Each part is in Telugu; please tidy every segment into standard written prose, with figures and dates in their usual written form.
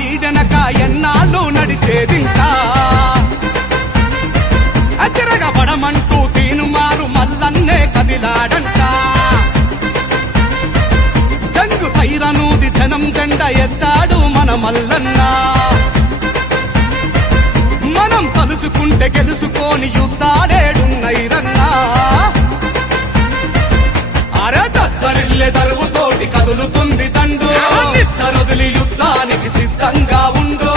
ఈడనక ఎన్నాళ్ళు నడిచేదింకా తిరగబడమంటూ తీనుమారు మల్లన్నే కదిలాడంట జంగు సైరనూది జనం జెండ ఎత్తాడు మన మల్లన్న మనం తలుచుకుంటే గెలుచుకోని యుద్ధాలేడున్నైరన్నా అరదద్దరిల్లె దరువుతోటి కదులుతుంది దండు నిద్దరొదిలి యుద్ధానికి సిద్ధంగా ఉండు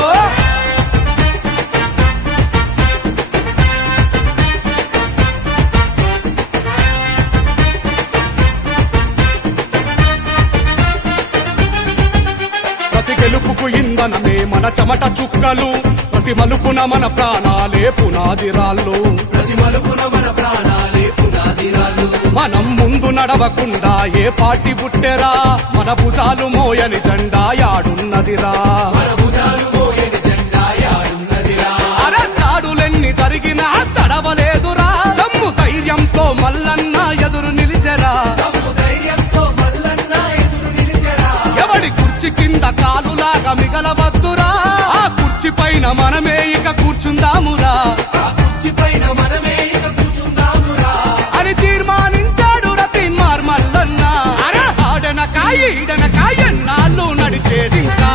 ప్రతి గెలుపుకు ఇంధనమే మన చెమట చుక్కలు ప్రతి మలుపున మన ప్రాణాలే పునాదిరాళ్ళు ప్రతి మలుపున మన ప్రాణాలే పునాదిరాళ్ళు మనం ముందు నడవకుండా ఏ పార్టీ పుట్టెరా మన భుజాలు మోయని జెండా యాడున్నదిరా మన భుజాలు మోయని జెండా యాడున్నదిరా అరచాడులెన్ని జరిగినా తడవలేదురా దమ్ము ధైర్యంతో మల్లన్న ఎదురు నిలిచెరా దమ్ము ధైర్యంతో మల్లన్న ఎదురు నిలిచెరా ఎవడి కుర్చీ కింద కాలులాగా మిగలవద్దురా ఆ కుర్చీ పైన మనమే ఇక కూర్చుందామురా ఆ కుర్చీ పైన మనమే ఇక కూర్చుందామురా అని తీర్మానించాడు రతీన్మార్ మల్లన్న ఆడనక ఈడనక ఎన్నాళ్ళు నడిచేదింకా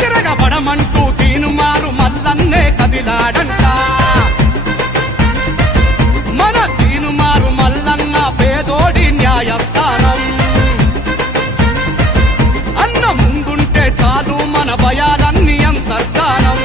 తిరగబడమంటూ తీనుమారు మల్లన్నే కదిలాడంట మన తీనుమారు మల్లన్న పేదోడి న్యాయస్థానం అన్న ముందుంటే చాలు మన భయాలన్నీ అంతర్ధానం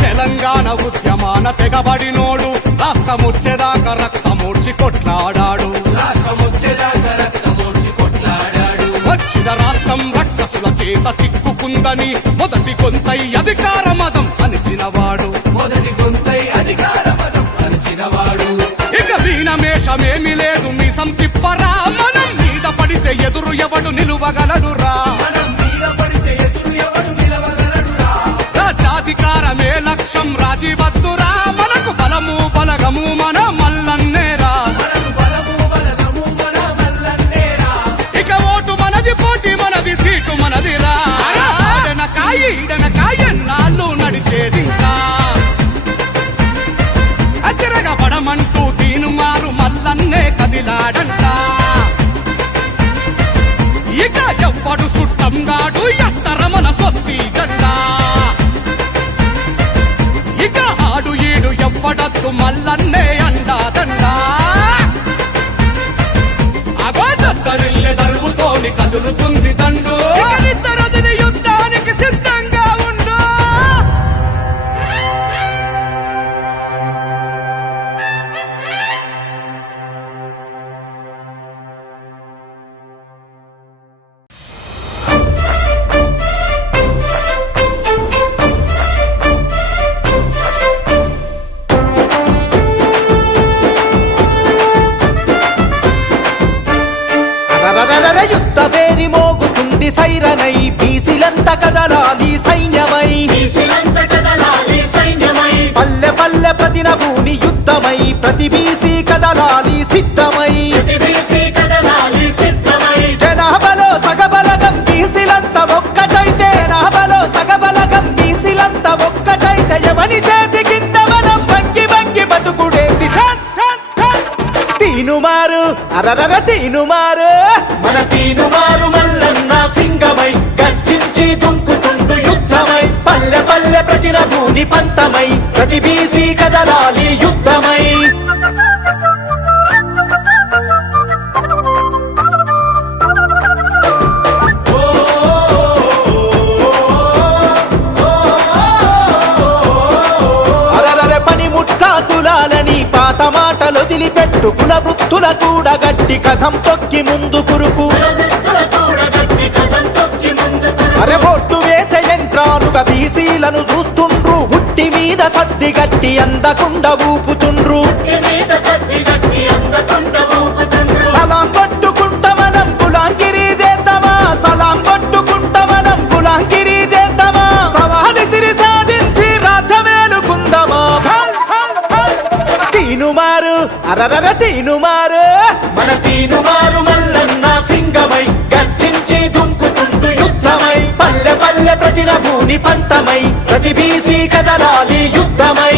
తెలంగాణ ఉద్యమాన తెగబడినోడు రాష్ట్రమొచ్చేదాకా రక్తమూడ్చి కొట్లాడాడు రాష్ట్రమొచ్చేదాకా రక్తమోడ్చి కొట్లాడాడు వచ్చిన రాష్ట్రం రక్కసుల చేత చిక్కుకుందని మొదటి కొంతై అధికార మదం అణిచినవాడు మొదటి గొంతై అధికార మదం అణిచినవాడు ఇక వీణమేషమేమి లేదు మీసం తిప్పరా మనం మీద పడితే ఎదురు ఎవడు నిలువగలడురా మనం మీద పడితే ఎదురు ఎవడు నిలవగలడురా రాజ్యాధికారమే లక్ష్యం రాజీవద్దురా మనకు బలము బలగము మన మల్లన్నేరా మనకు బలము బలగము మన మల్లన్నేరా ఇక ఓటు మనది పోటీ మనది సీటు మనదిరా ఆడనక ఈడనక ఎన్నాళ్ళు నడిచేదింకా తిరగబడమంటూ తీనుమారు మల్లన్నే కదిలాడంట ఇక ఎవ్వడు సుట్టంగాడు ఎత్తర మన సొత్తి జెండా ఇక ఆడు ఈడు ఎవ్వడద్దు మల్లన్నే అండాదండా అగోదరిల్లె దరువుతోని కదులుతుంది దండు నిద్దరొదిలి యుద్ధానికి సిద్ధంగా ఉండు యుద్ధ పేరి మోగుతుంది సైరనై బీసీలంత కదలాలి సైన్యమై పల్లె పల్లె ప్రతి నభూని యుద్ధమై ప్రతి బీసీ కదలాలి సిద్ధమై జనాభలో సగబలగం బీసీలంత ఒక్కటైతే నాభలో సగబలగం బీసీలంత ఒక్కటైతే ఎవని చేతి కింద మనం వంగి వంగి బతుకుడేంది తీనుమారు అరరర తీనుమారు మన తీనుమారు మల్లన్న సింగమై గర్జించి దుంకుతుండు యుద్ధమై పల్లె పల్లె ప్రతి నభూని పంతమై ప్రతి బీసీ కదలాలి యుద్ధమై అరరరే పనిముట్ట కులాలని పాత మాటలు వదిలిపెట్టు కుల వృత్తుల కూడా గట్టి కథం తొక్కి ముందు కురుకు అరే బొట్టు వేసే యంత్రాలుగా బీసీలను చూస్తుండ్రు ఉట్టి మీద సద్ది గట్టి అందకుండా ఊపుతుండ్రు అరరర తీనుమారు మన తీనుమారు మల్లన్న సింగమై గర్జించి దుంకుతుండు యుద్ధమై పల్లె పల్లె ప్రతిన భూని పంతమై ప్రతి బీసీ కదలాలి యుద్ధమై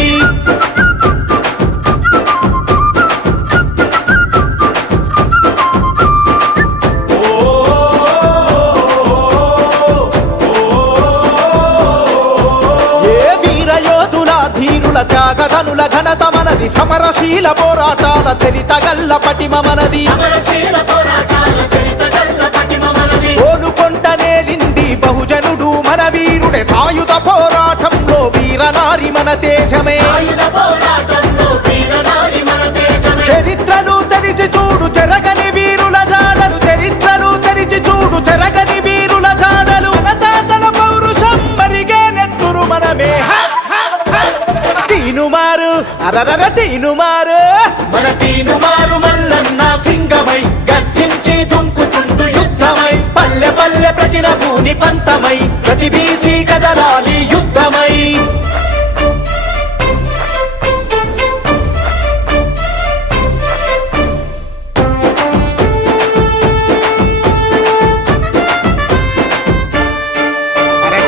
ఏ వీరయోధుల ధీరుల త్యాగధనుల ఘనత మనది సమరశీల పోరాటాల చరిత గల్ల పటిమ మనది సమరశీల పోరాటాల చరిత గల్ల పటిమ మనది ఓలుకొండనే నిండి బహుజనుడు మన వీరుడే సాయుధ పోరాటంలో వీరనారి మన తేజమే ఆయుధ పోరాటంలో వీరనారి మన తేజమే చరిత్రను తెరిచి చూడు చెరగని వీరుల జాడలు చరిత్రను తెరిచి చూడు చెరగని వీరుల జాడలు మన తాతల పౌరుషం మరిగే నెత్తురు మనమే తీనుమారు అరరర తీనుమారు మన తీనుమారు మల్లన్న సింగమై గర్జించి దుంకుతుండు యుద్ధమై పల్లె పల్లె ప్రతిన భూని పంతమై ప్రతి బీసీ కదలాలి యుద్ధమై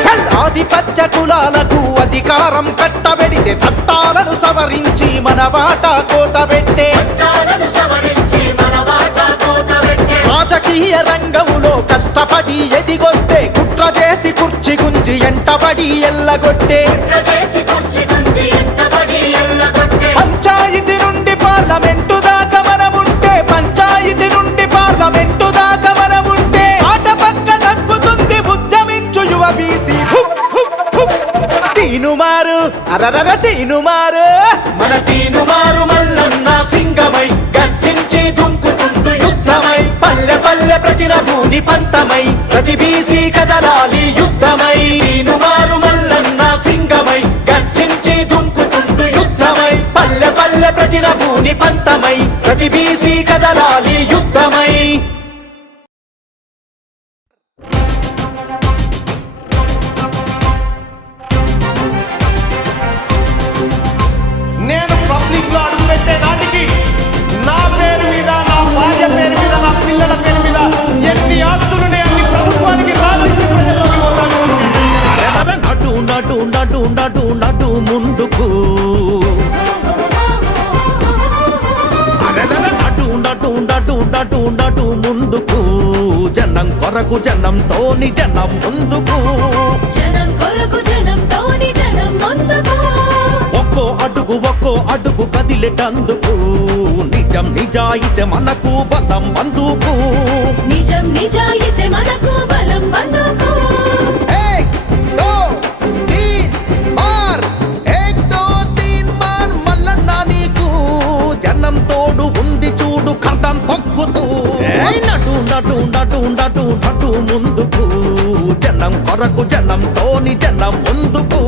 చల్ ఆధిపత్య కులాలకు అధికారం కట్టబెడితే చట్టాలను సవరించి మన వాటా కోతబెట్టే చట్టాలను సవరించి మన వాటా కోతబెట్టే రాజకీయ రంగములో కష్టపడి ఎదిగొస్తే కుట్ర చేసి కుర్చీ గుంజి ఎంటబడి ఎల్లగొట్టే చేసి కుర్చీ గుంజి ఎంటబడి ఎల్లగొట్టే పంచాయతీ నుండి పార్లమెంటు దాకా మనముంటే పంచాయతీ నుండి పార్లమెంటు దాకా మనముంటే ఆట పక్క దక్కుతుంది ఉద్యమించు యువ బీసీ తీనుమారు అరరర తీనుమారు మన తీనుమారు మల్లన్న సింగమై గర్జించి దుంకుతుండు యుద్ధమై పల్లె పల్లె ప్రతిన భూని పంతమై ప్రతి బీసీ కదలాలి యుద్ధమై తీనుమారు మల్లన్న సింగమై గర్జించి దుంకుతుండు యుద్ధమై పల్లె పల్లె ప్రతిన భూని పంతమై ప్రతి బీసీ కదలాలి యుద్ధమై నేను పబ్లిక్ లో అడుగు పెట్టే నాటికి నా పేరు మీద నా భార్య పేరు మీద నా పిల్లల పేరు మీద ఎన్ని ఆస్తులునే అన్ని ప్రభుత్వానికి రాబట్టి ప్రజల్లోకి పోతాను అరరర నటు నటు నటు నటు నటు ముందుకు అరరర నటు నటు నటు నటు నటు ముందుకు జనం కొరకు జనంతోని జనం ముందుకు జనం కొరకు జనంతోని జనం ముందుకు ఒక్కో అడుగు కదిలేటందుకు నిజం నిజాయితీ మనకు బలం బందుకు నిజం నిజాయితీ మనకు బలం బందుకు ఏక్ దో తీన్ మార్ ఏక్ దో తీన్ మార్ మల్లన్న నీకు జనం తోడు ఉంది చూడు కథం తొక్కుతూ నటు నటు నటు నటు నటు ముందుకు జనం కొరకు జనంతోని జనం ముందుకు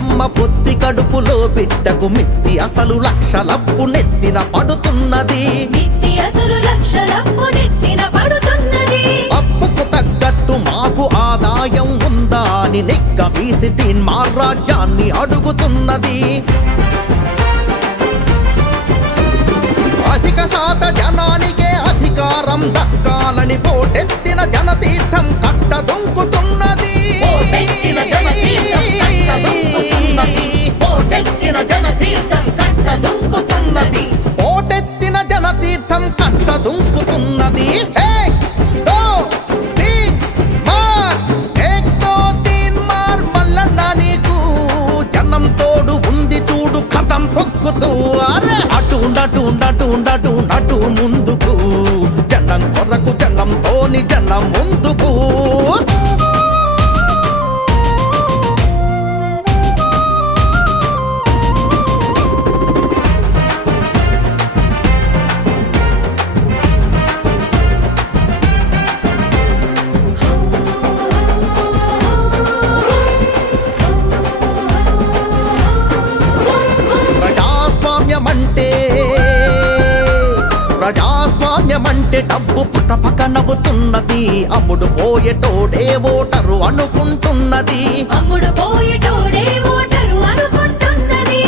అమ్మ పొత్తి కడుపులో బిడ్డకు మిత్తి అసలు లక్షలప్పు నెత్తిన పడుతున్నది మిత్తి అసలు లక్షలప్పు నెత్తిన పడుతున్నది అప్పుకు తగ్గట్టు మాకు ఆదాయం ఉందా అని నెగ్గ వీసి తీన్మార్ రాజ్యాన్ని అడుగుతున్నది అధిక శాత జనానికే అధికారం దక్కాలని పోటెత్తిన జనతీర్థం కట్టదొంకుతున్నది పోటెత్తిన జనతీర్థం కట్టదుంకుతున్నది మల్లన్న నీకు జనం తోడు ఉంది చూడు కథం తొక్కుతూ అరే అటు నటు నటు నటు నటు ముందుకు జనం కొరకు జనంతోని జనం ముందుకు ప్రజాస్వామ్యమంటే డబ్బు పక్క పక్క నవ్వుతున్నది, అమ్ముడు పోయేటోడే ఓటరు అనుకుంటున్నది. అమ్ముడు పోయేటోడే ఓటరు అనుకుంటున్నది.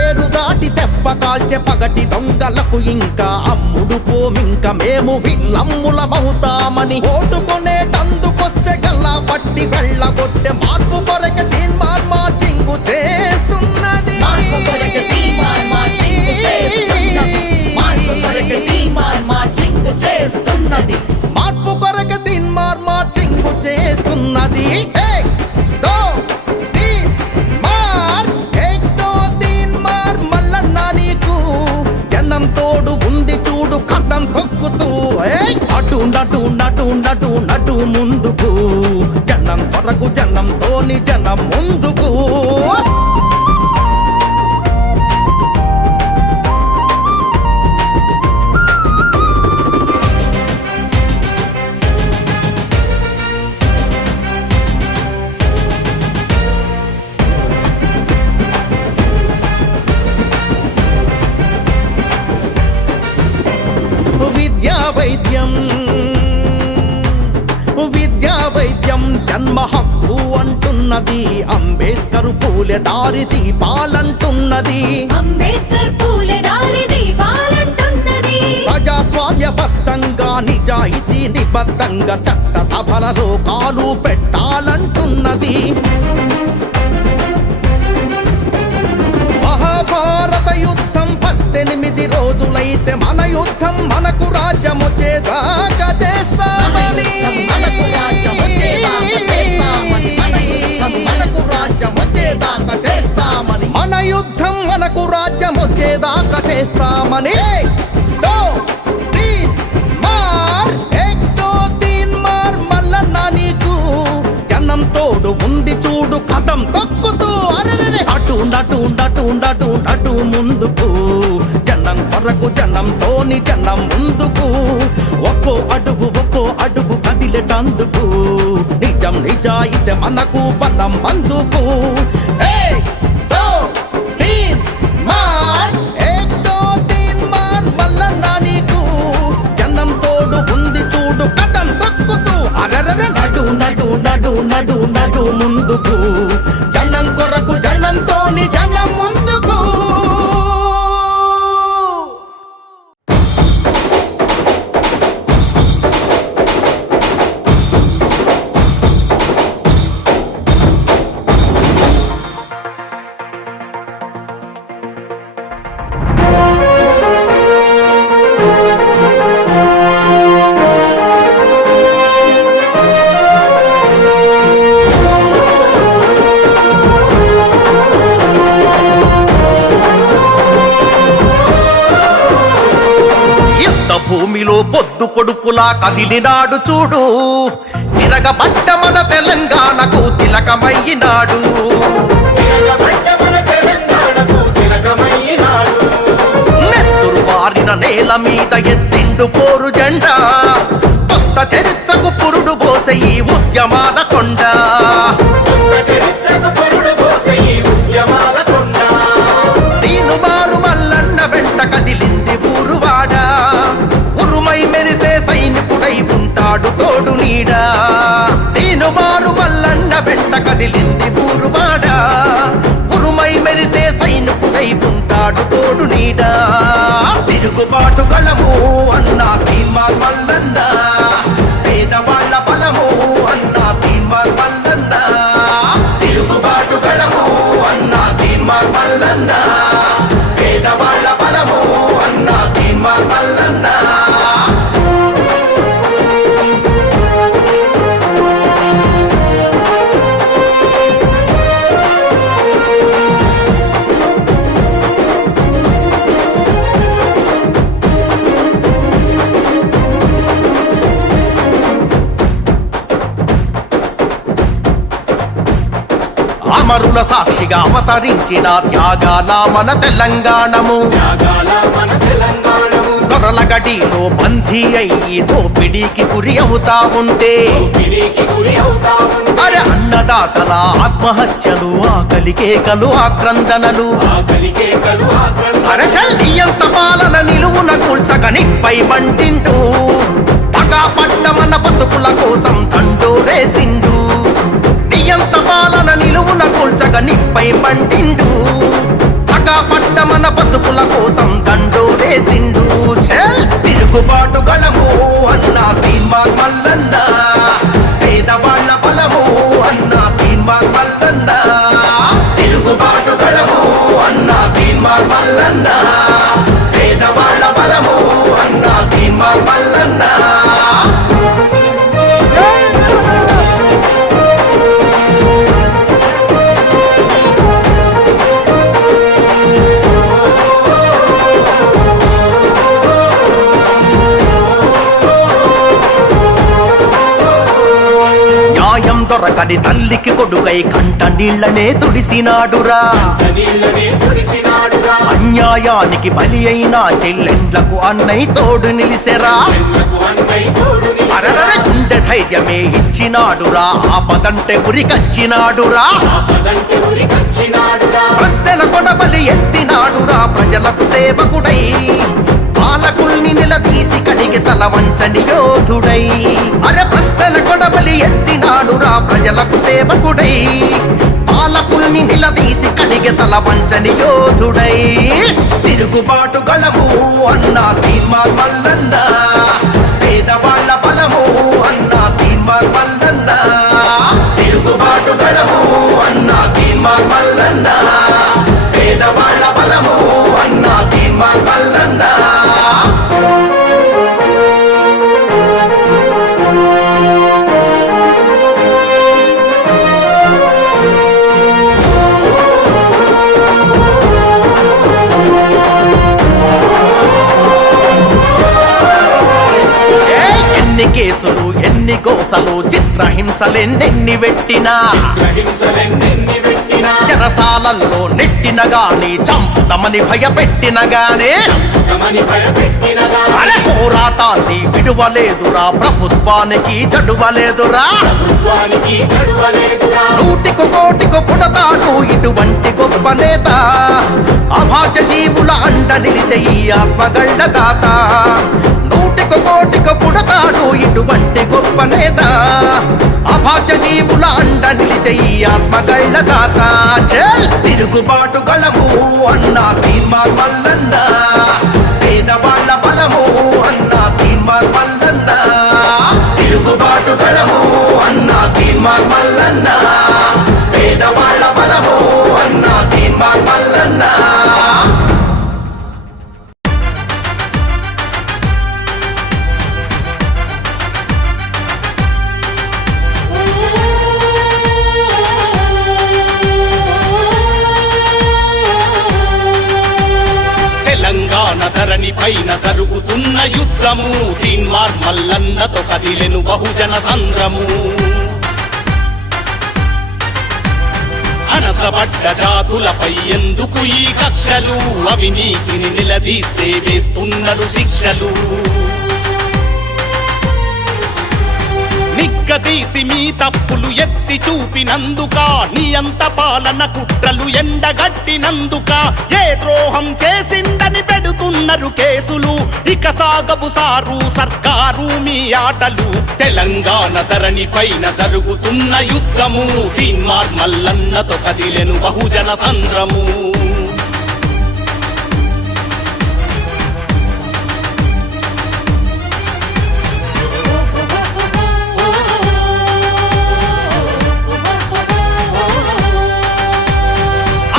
ఏరు దాటి తెప్ప కాల్చే పగటి దొంగలకు ఇంకా అమ్ముడు పోమింక మేము విల్లమ్ములమవుతామని ఓటుకొనేటందుకొస్తే గల్లా పట్టి వెళ్ళగొట్టే మార్పు కొరక తీన్మార్ మార్చింగు చేస్తున్నది. మార్పు కొరకు తీన్మార్ మార్చింగ్ చేస్తున్నది. మార్పు కొరకు తీన్మార్ మార్చింగ్ చేస్తున్నది. మార్పు కొరక తీన్మార్ మార్చింగు చేస్తున్నది. ఏక్ దో తీన్ మార్, ఏక్ దో తీన్ మార్ మల్లన్న నీకు జనం తోడు ఉంది చూడు కథం తొక్కుతూ. ఏయ్ అటు నటు నటు నటు నటు ముందుకు, జనం కొరకు జనంతోని జనం ముందుకు. విద్యా వైద్యం జన్మ హక్కు అంటున్నది, అంబేద్కర్ పూలే దారి దీపాలంటున్నది. అంబేద్కర్ పూలే దారి దీపాలంటున్నది. ప్రజాస్వామ్యబద్ధంగా నిజాయితీ నిబద్ధంగా చట్ట సభలలో కాలు పెట్టాలంటున్నది. మహాభారత యుద్ధం 18 రోజులైతే మన యుద్ధం మనకు రాజ్యం వచ్చేదాకా చేస్తామని. మనకు రాజ్యం వచ్చేదాకా చేస్తామని. మన యుద్ధం మనకు రాజ్యం వచ్చేదాకా చేస్తామని. మన యుద్ధం మనకు రాజ్యం వచ్చేదాకా చేస్తామని. ఏక్ దో తీన్ మార్, ఏక్ దో తీన్ మార్ మల్లన్న నీకు జనం తోడు ఉంది చూడు కథం తొక్కుతూ. అరెరెరె అటు నటు నటు నటు నటు ముందుకు, జనం కొరకు జనంతోని జనం ముందుకు. ఒక్కో అడుగు కదిలేటందుకు, నిజం నిజాయితీ మనకు బలం అందుకు. ఏక్ దో తీన్ మార్, ఏక్ దో తీన్ మార్ మల్లన్న నీకు జనం తోడు ఉంది చూడు కథం తొక్కుతూ. అరెరెరె నడు నడు నడు నడు నడు ముందుకు, జనం కొరకు జనంతోని జనం ముందుకు. భూమిలో పొద్దు పొడుపులా కదిలినాడు చూడు, తిరగబడ్డ మన తెలంగాణకు తిలకమయ్యినాడు. నెత్తురు వారిన నేల మీద ఎత్తిండు పోరు జెండా, కొత్త చరిత్రకు పురుడు పోసే ఈ ఉద్యమాల కొండ. తీనుమారు మల్లన్న వెంట కదిలింది ఊరువాడ, ఉరుమై మెరిసే సైనికుడై ఉంటాడు తోడు నీడా. తీనుమారు మల్లన్న వెంట కదిలింది ఊరువాడ, ఉరుమై మెరిసే సైనికుడై ఉంటాడు తోడు నీడా. తిరుగుబాటు గళము అన్నా తీన్మార్ మల్లన్న, పేదవాళ్ళ బలము అన్నా తీన్మార్ మల్లన్న. తిరుగుబాటు గళము అన్నా తీన్మార్ మల్లన్న, పేదవాళ్ళ బలము అన్నా తీన్మార్ మల్లన్న. అమరుల సాక్షిగా అవతరించిన త్యాగాల మన తెలంగాణము, దొరల గడిలో బందీ అయ్యి దోపిడీకి గురి అవుతా ఉంటే అరే అన్నదాతల ఆత్మహత్యలు ఆకలి కేకలు ఆక్రందనలు అరే నియంత పాలన నిలువున కూల్చగనిపై మంటింటూ పగా పట్టమన్న బతుకుల కోసం దండోరేసిండు నియంత పాలన నిలువున కూల్చగనిపై మంటిండు పగా పట్టమన్న బతుకుల కోసం దండోరేసిండు తిరుగుబాటు గళము అన్నా తీన్మార్ మల్లన్న పేదవాళ్ళ బలము అన్నా తీన్మార్ మల్లన్న తిరుగుబాటు గళము అన్నా తీన్మార్ మల్లన్న పేదవాళ్ళ బలము అన్నా తీన్మార్ మల్లన్న న్యాయం దొరకని తల్లికి కొడుకై కంట నీళ్లనే తుడిసినాడురా అన్యాయానికి బలి అయిన చెల్లెండ్లకు అన్నై తోడు నిలిసెరా అరరర గుండె ధైర్యమే ఇచ్చినాడురా ఆపదంటే ఉరికచ్చినాడురా ప్రశ్నల కొడబలి ఎత్తినాడురా ప్రజలకు సేవకుడై పాలకుల్ని నిలదీసి కడిగి తల వంచని యోధుడై అరే ప్రశ్నల కొడబలి ఎత్తినాడురా ప్రజలకు సేవకుడై పాలకుల్ని నిలదీసి కడిగి తల వంచని యోధుడై తిరుగుబాటు గళము అన్నా తీన్మార్ మల్లన్న పేదవాళ్ళ బలము అన్నా తీన్మార్ మల్లన్న తిరుగుబాటు గళము అన్నా తీన్మార్ మల్లన్న పేదవాళ్ళ బలము అన్నా తీన్మార్ మల్లన్న ఎన్ని కేసులు ఎన్ని గోసలు చిత్రహింసలెన్నెన్ని పెట్టినా చెరసాలల్లో నెట్టిన గాని చంపుతమని భయపెట్టిన గానే అరే పోరాటాన్ని విడువలేదురా ప్రభుత్వానికి చడువలేదురా నూటికి కోటికి పుడతాడు ఇటువంటి గొప్ప నేత అభాగ్య జీవుల అండ నిలిచే ఈ ఆత్మగళ్ళ దాత నూటికి కోటికి పుడతాడు ఇటువంటి గొప్ప నేత అభాగ్య జీవుల అండ నిలిచే ఈ ఆత్మగళ్ళ దాత తిరుగుబాటు గళము అన్నా తీన్మార్ మల్లన్న పేదవాళ్ళ బలము అన్నా తీన్మార్ మల్లన్న తిరుగుబాటు గళము అన్నా తీన్మార్ మల్లన్న పేదవాళ్ళ బలము అన్నా తీన్మార్ మల్లన్న తెలంగాణ ధరణి పైన జరుగుతున్న యుద్ధము తీన్మార్ మల్లన్నతో కదిలెను బహుజన సంద్రము అనసబడ్డ జాతులపై ఎందుకు ఈ కక్షలు అవినీతిని నిలదీస్తే వేస్తున్నారు శిక్షలు నిగ్గదీసి మీ తప్పులు ఎత్తి చూపినందుక నియంత పాలన కుట్రలు ఎండగట్టినందుక ఏ ద్రోహం చేసిందని పెడుతున్నారు కేసులు ఇక సాగవు సారు సర్కారు మీ ఆటలు తెలంగాణ ధరణి పైన జరుగుతున్న యుద్ధము తీన్మార్ మల్లన్నతో కదిలెను బహుజన సంద్రము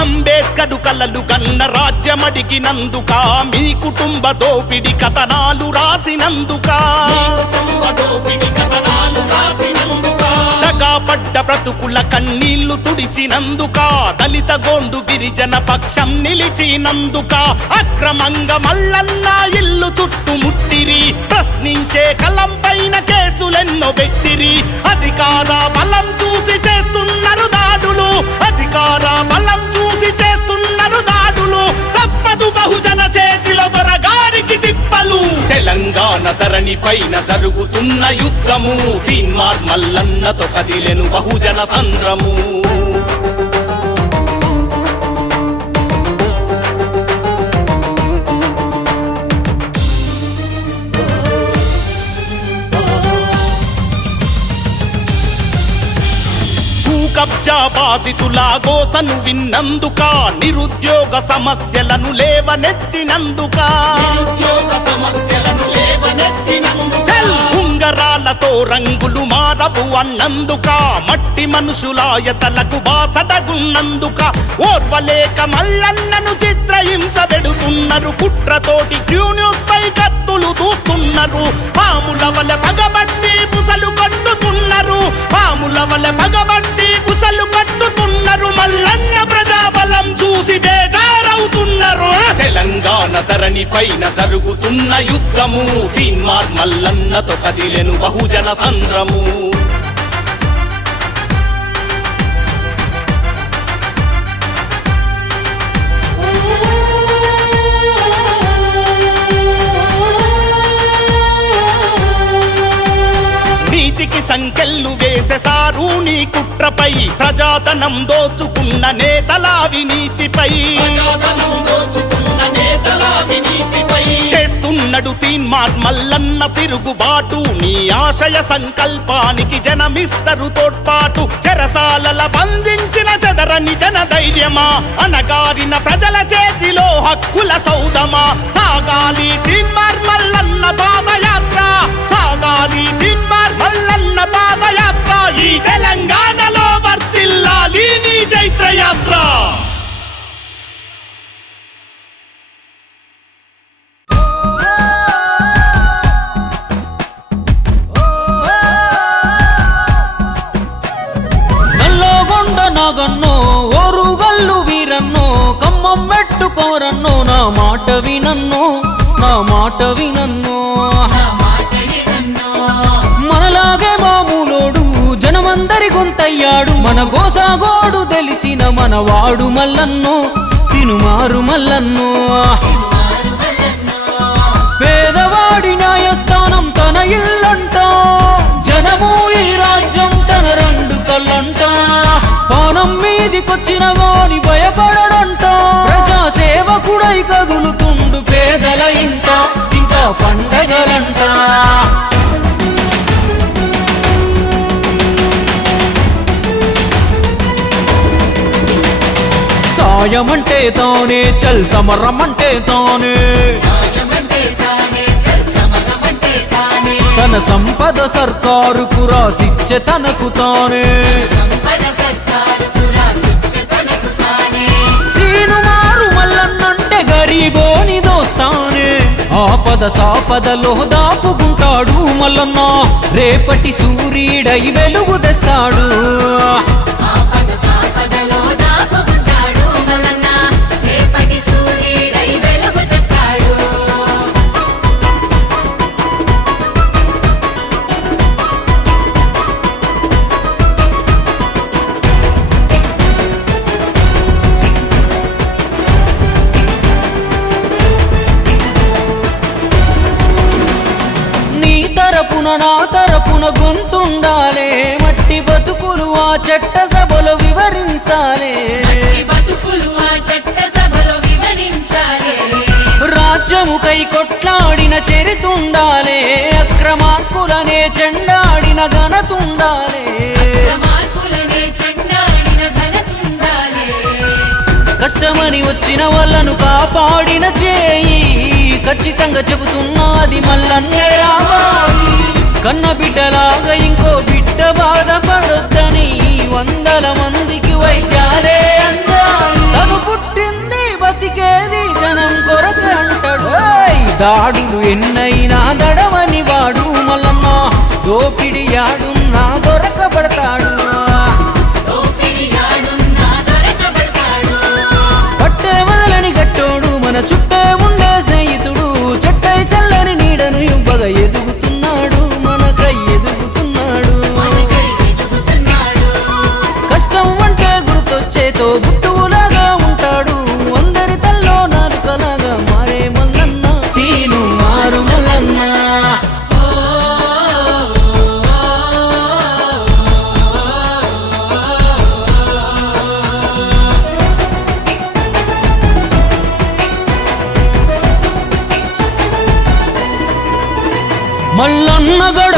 అంబేద్కరు కలలు కన్న రాజ్యమడిగినందుక మీ కుటుంబ దోపిడి కథనాలు రాసినందుక దగాపడ్డ బ్రతుకుల కన్నీళ్లు తుడిచినందుక దళిత గోండు గిరిజన పక్షం నిలిచినందుక అక్రమంగా మల్లన్న ఇల్లు చుట్టుముట్టిరి ప్రశ్నించే కలం పైన కేసులెన్నో పెట్టిరి అధికార బలం చూసి చేస్తున్నారు దాడులు అధికార బలం చూసి చేస్తున్నారు దాడులు తప్పదు బహుజన చేతిలో దొరగారికి తిప్పలు తెలంగాణ ధరణి పైన జరుగుతున్న యుద్ధము తీన్మార్ మల్లన్నతో కదిలెను బహుజన సంద్రము కబ్జా బాధితుల గోసను విన్నందుక నిరుద్యోగ సమస్యలను లేవనెత్తినందుక ఉంగరాలతో రంగులు మారవు అన్నందుక మట్టి మనుషులాయతలకు బాసటగున్నందుక ఓర్వలేక మల్లన్నను చిత్రహింస పెడుతున్నారు కుట్రతోటి క్యూ న్యూస్ పై కత్తులు దూస్తున్నారు పాముల వల పగబట్టి పుసలు కట్టుతున్నారు పాముల వల పగబట్టి పుసలు కట్టుతున్నారు మల్లన్న ప్రజాబలం చూసి బేజారవుతున్నారు తెలంగాణ ధరణి పైన జరుగుతున్న యుద్ధము తీన్మార్ మల్లన్నతో కదిలెను బహుజన సంద్రము నీతికి సంకెళ్ళు వేసేసారు నీ కుట్రపై ప్రజాధనం దోచుకున్న నేతల అవినీతిపై చేస్తున్నాడు తీన్మార్ మల్లన్న తిరుగుబాటు నీ ఆశయ సంకల్పానికి జనమిస్తరు తోడ్పాటు చెరసాలల బంధించిన చెదరని జన ధైర్యమా అనగారిన ప్రజల చేతిలో హక్కుల సౌదమా సాగాలి తీన్మార్ మల్లన్న పాదయాత్ర సాగాలి తీన్మార్ మల్లన్న పాదయాత్ర ఈ తెలంగాణలో వర్తిల్లాలి నీ చైత్రయాత్ర నాగన్నో ఓరుగల్లు వీరన్నో కమ్మం మెట్టుకోరన్నో నా మాట వినన్నో నా మాట వినన్నో మనలాగే మామూలోడు జనమందరి గొంతయ్యాడు మన గోసాగోడు తెలిసిన మనవాడు మల్లన్నో తినుమారు మల్లన్నో పేదవాడి న్యాయస్థానం తన ఇల్లంట జనము ఈ రాజ్యం తన రెండు కళ్ళంట పానం మీదికొచ్చిన గాని భయపడడంట ప్రజా సేవకుడై కదులుతుండు పేదల ఇంట ఇంకా పండగలంట సాయమంటే తానే చల్ సమరమంటే తానే తన సంపద సర్కారుకు రాసిచ్చే తనకు తానే తీనుమారు మల్లన్నంటే గరీబోని దోస్తానే ఆపద సాపదలో దాపుకుంటాడు మల్లన్న రేపటి సూర్యుడై వెలుగు తెస్తాడు నా తరపున గొంతుండాలే మట్టి బతుకులు ఆ చట్ట సభలో వివరించాలే రాజ్యముకై కొట్లాడిన చరితుండాలే అక్రమార్కులనే చెండాడిన ఘనతుండాలే కష్టమని వచ్చిన వాళ్ళను కాపాడిన చేయి ఖచ్చితంగా చెబుతున్నది మల్లన్నే రావాలి కన్న బిడ్డలాగా ఇంకో బిడ్డ బాధపడొద్దని 100 మందికి వైద్యాలే అందాలి తను పుట్టింది బతికేది జనం కొరకే అంటాడు దాడులు ఎన్నైనా దడవని వాడు మల్లన్న దోపిడి యాడున్నా దొరకబడతాడు పట్టే వదలని గట్టోడు మన చుట్టే ఉండే స్నేహితుడు చెట్టై చల్లని నీడను ఇవ్వగా ఎదుగుతున్నాడు మనకై ఎదుగుతున్నాడు కష్టం అంటే గుర్తొచ్చేతో బుట్టులాగా ఉంటాడు అందరి తల్లో నాలుకలాగా మారే మల్లన్న తీను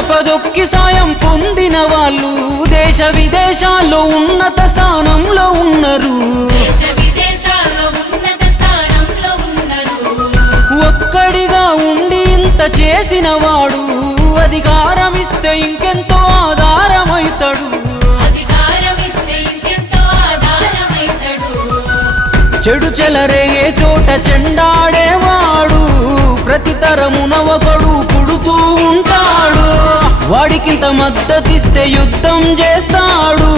గడపదొక్కి సాయం పొందిన వాళ్ళు దేశ విదేశాల్లో ఉన్నత స్థానంలో ఉన్నారు. దేశ విదేశాల్లో ఉన్నత స్థానంలో ఉన్నారు. ఒక్కడిగా ఉండి ఇంత చేసిన వాడు అధికారం ఇస్తే ఇంకెంతో ఆధారమైతాడు. అధికారం ఇస్తే ఇంకెంతో ఆధారమైతాడు. చెడు చెలరేగే చోట చెండాడేవాడు ప్రతి తరమున ఒకడు పుడుతూ ఉంటాడు. వాడికింత మద్దతిస్తే యుద్ధం చేస్తాడు.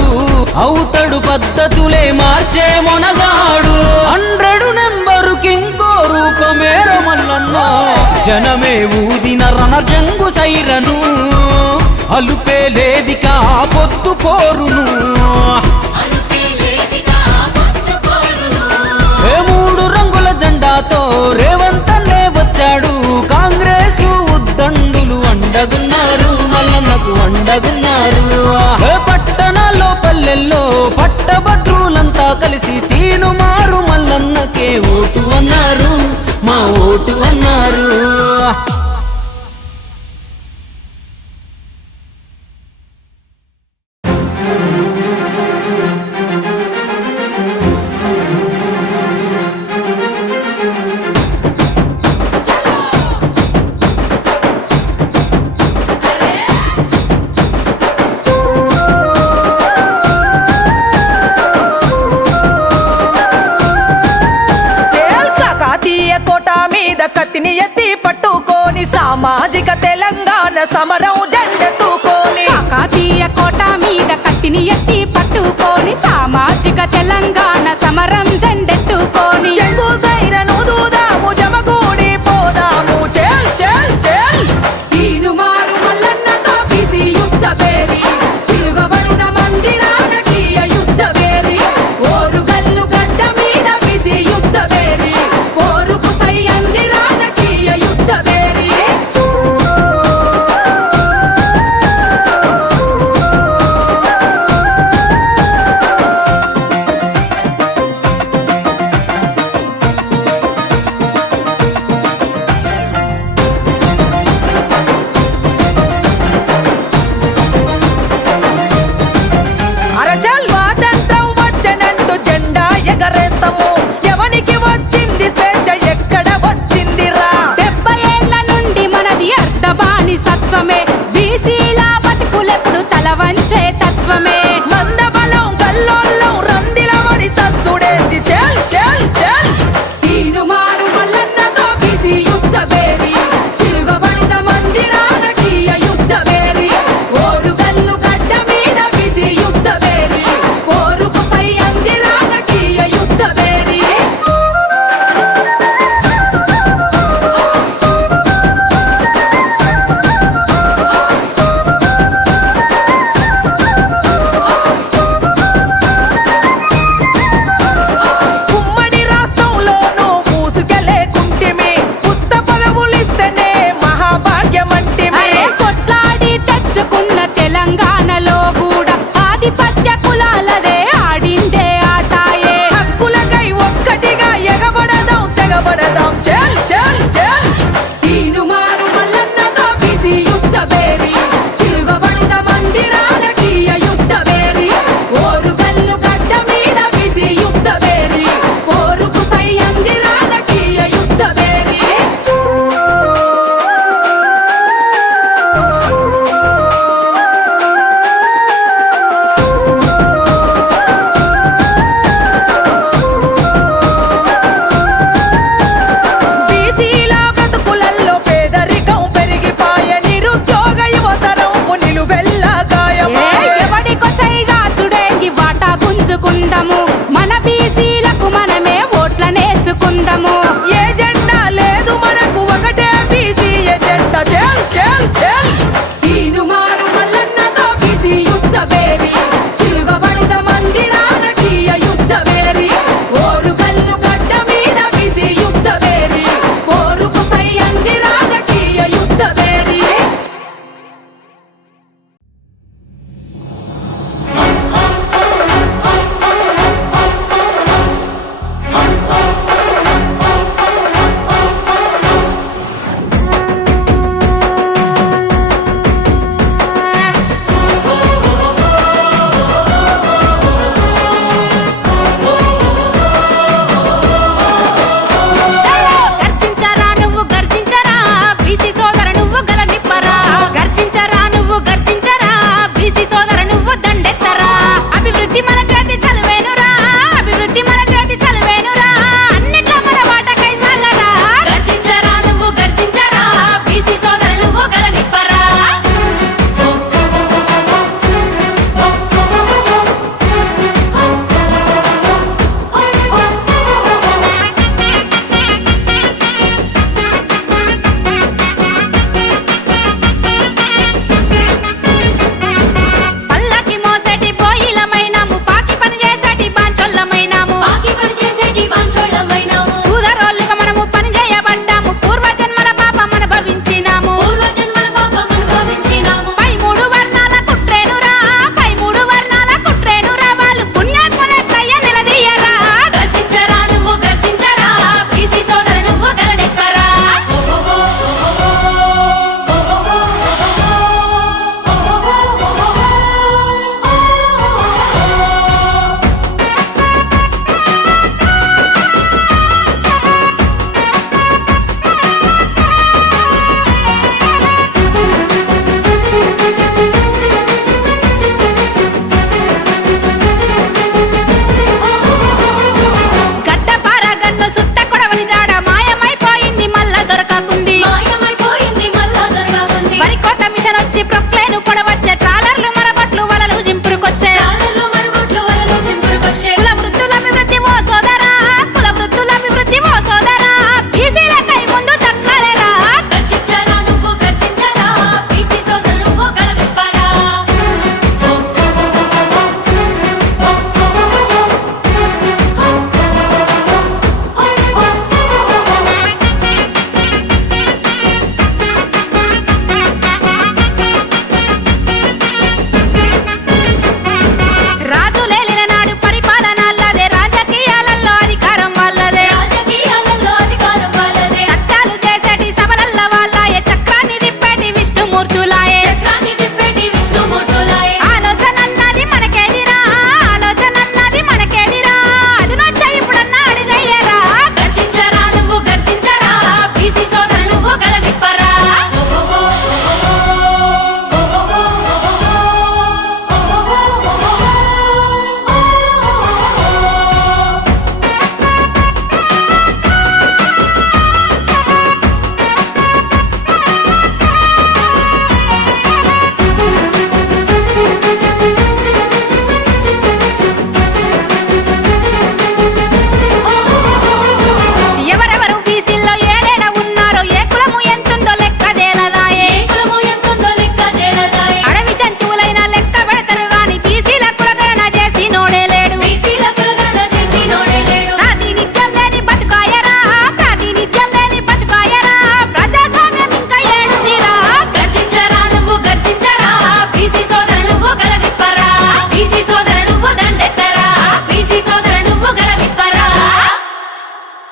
అవుతాడు పద్ధతులే మార్చే మొనగాడు. 100 నెంబరుకి ఇంకో రూపమేర మల్లన్న జనమే ఊదిన రణజంగు సైరను. అలుపే లేదికా పొత్తు పోరును. అలుపే లేదిగా పొత్తు పోరును. ఏ 3 రంగుల జెండాతో రేవంతన్నే వచ్చాడు. కాంగ్రెసు ఉద్దండులు అండగున్నారు, మల్లన్నకు అండగున్నారు. ఏ పట్టణాల్లో పల్లెల్లో పట్టభద్రులంతా కలిసి తీను మారు మల్లన్నకే ఓటు అన్నారు, మా ఓటు అన్నారు. కత్తిని ఎత్తి పట్టుకొని సామాజిక తెలంగాణ సమరం జెండెత్తుకొని కాకతీయ కోట మీద కత్తిని ఎత్తి పట్టుకొని సామాజిక తెలంగాణ సమరం జెండెత్తుకొని చెంగు సైరను దూదాము జమగూడి పోదాము చెల్ చెల్ చెల్ ఈను మారు మల్లన్నతో పిసి యుద్ధ పేరి తిరుగబడుద మంది రాజకీయ యుద్ధ పేరి ఓరుగల్లు గడ్డ మీద పిసి యుద్ధ పేరి పోరుకు సై అంది రాజకీయ యుద్ధ పేరి అరచల్ స్వాతంత్రం వచ్చనంటూ జెండా ఎగరేస్తాము.